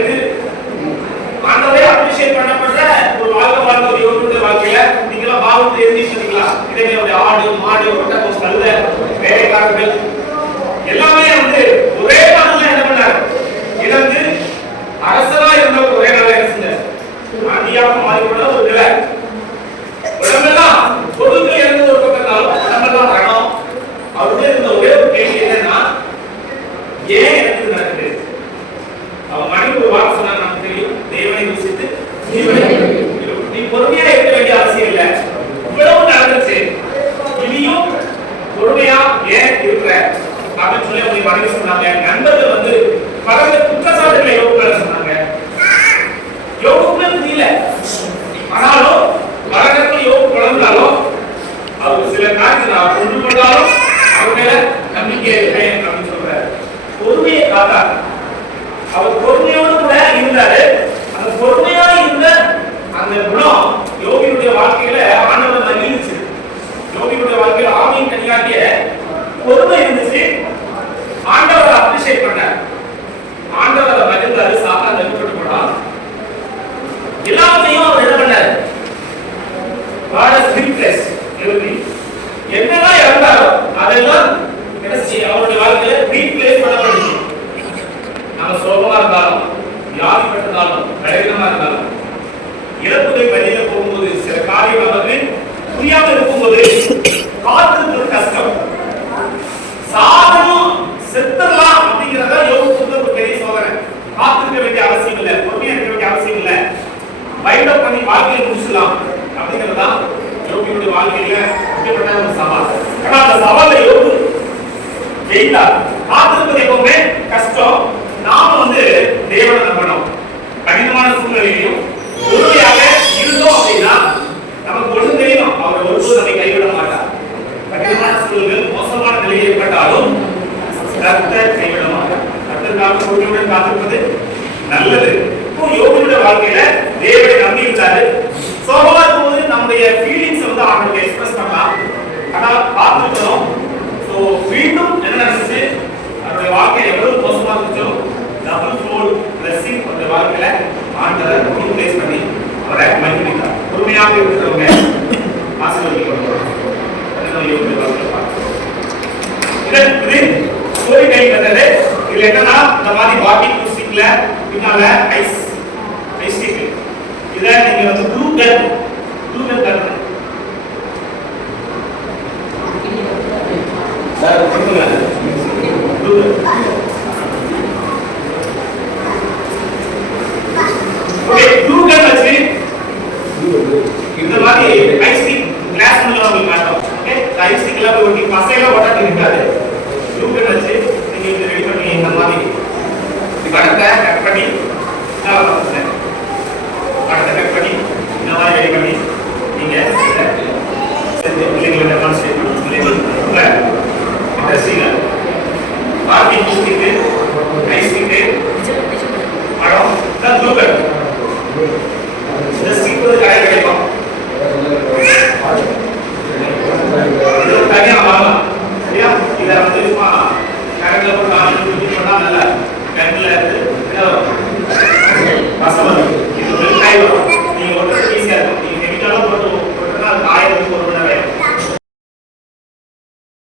அடைந்து ஆண்டவரே அப்ரிஷியேட் பண்ணப்படுற ஒரு வாழ்க்கை ஒரு யோகனுடைய வாழ்க்கையில நீங்களாம் பாவத்தை எழுதிட்டீங்களா? இடையில ஆடு மாடு ஒட்டகம் கழுதை வேலைக்காரர்கள் எல்லாமே வந்து ஒரே நாள்ல என்ன பண்ணாரு? இறந்து அரசரா இருந்த ஒரே நாள்ல இருந்தார். ஆதியாக மாறிப்பட ஒரு நிலை. உடம்பெல்லாம் பொருட்கள் இறந்து ஒரு பக்கத்தாலும் உடம்பெல்லாம் ரணம். அவருடைய இருந்த ஒரே ஒரு கேள்வி என்னன்னா, ஏன் எனக்கு நடக்குது? அவன் மனைவி ஒரு வார்த்தை சொன்னா நமக்கு தெரியும், தேவனை ருசித்து நீ பொறுமையா இருக்க வேண்டிய அவசியம் இல்லை. இவ்வளவு நடந்துச்சு, இனியும் பொறுமையா ஏன் இருக்கிற அப்படின்னு சொல்லி அவங்க மனைவி சொன்னாங்க. நண்பர்கள் வந்து பல குற்றச்சாட்டுகளை யோகுல சொன்னாங்க. யோகுல தெரியல, ஆனாலும் பலகத்தில் யோகு குழந்தாலும் அவர் சில காரியங்கள் கொண்டு கொண்டாலும் அவர் மேல நம்பிக்கை இல்லை அப்படின்னு சொல்றாரு. பொறுமையை காத்தார். அவர் பொறுமையோடு கூட இருந்தாரு. அந்த பொறுமையா இருந்த அந்த குணம் யோகியுடைய வாழ்க்கையில ஆண்டவர் மகிழ்ச்சி. யோகியுடைய வாழ்க்கையில ஆவியின் கனியாகிய பொறுமை இருந்துச்சு. ஆண்டவரை அப்ரிஷியேட் பண்ணார். ஆண்டவரை மகிழ்ந்தாரு. சாத்தா விட்டு போனார். எல்லாத்தையும் அவர் என்ன பண்ணார்? God has replaced everything. என்னெல்லாம் இறந்தாரோ அதெல்லாம் அவருடைய வாழ்க்கையில ரீப்ளேஸ் பண்ணப்படுச்சு. நாம சோகமா இருந்தாலும், வியாதிப்பட்டிருந்தாலும், பலவீனமா இருந்தாலும், இறப்புதை வழியில போகும்போது சில காரியம் நமக்கு புரியாம இருக்கும்போது காத்திருக்கிற கஷ்டம், சாதனம் செத்துடலாம் அப்படிங்கிறத யோசிச்சு ஒரு பெரிய சோதனை. காத்திருக்க வேண்டிய அவசியம் இல்லை, பொறுமையா இருக்க வேண்டிய அவசியம் இல்லை, வைண்ட் அப் பண்ணி வாழ்க்கையை முடிச்சலாம் அப்படிங்கிறதுதான் யோகியுடைய வாழ்க்கையில முக்கியப்பட்ட ஒரு சவால். ஆனா அந்த சவாலை யோகு ஜெயித்தார். காத்திருப்பது எப்பவுமே கஷ்டம். நாம வந்து தேவனை நம்பணும். கடினமான சூழ்நிலையிலும் உறுதியாக இருந்தோம் அப்படின்னா நமக்கு ஒன்று தெரியும், அவர் ஒருபோது நம்மை கைவிட மாட்டார். கடினமான சூழ்நிலைகள் மோசமான நிலை ஏற்பட்டாலும் கர்த்தர் கைவிட மாட்டார். கர்த்தருக்காக பொறுமையுடன் காத்திருப்பது நல்லது. இப்போ யோகியுடைய வாழ்க்கையில தேவனை நம்பி இருந்தாரு. சோகமா இருக்கும்போது நம்முடைய ஃபீலிங்ஸ் வந்து அவங்களுக்கு எக்ஸ்பிரஸ் பண்ணலாம். ஆனா காத்திருக்கணும். ஸோ மீண்டும் என்ன நடந்துச்சு? அவருடைய வாழ்க்கை எவ்வளவு மோசமா இருந்துச்சோ டபுள் ஃபோல்ட் பிளஸிங் அவருடைய வாழ்க்கையில ஆண்டவர் ரீப்ளேஸ் பண்ணி அவரை மகிழ்ந்தார். பொறுமையாக இருக்கிறவங்க ஆசீர்வதிக்கப்படுவாங்க. இது ஸ்டோரி டைம் வந்தது. இதுல என்னன்னா இந்த மாதிரி வாக்கிங் ஸ்டிக்ல பின்னால ஐஸ் ஸ்டிக் இத நீங்க வந்து ப்ளூ கன்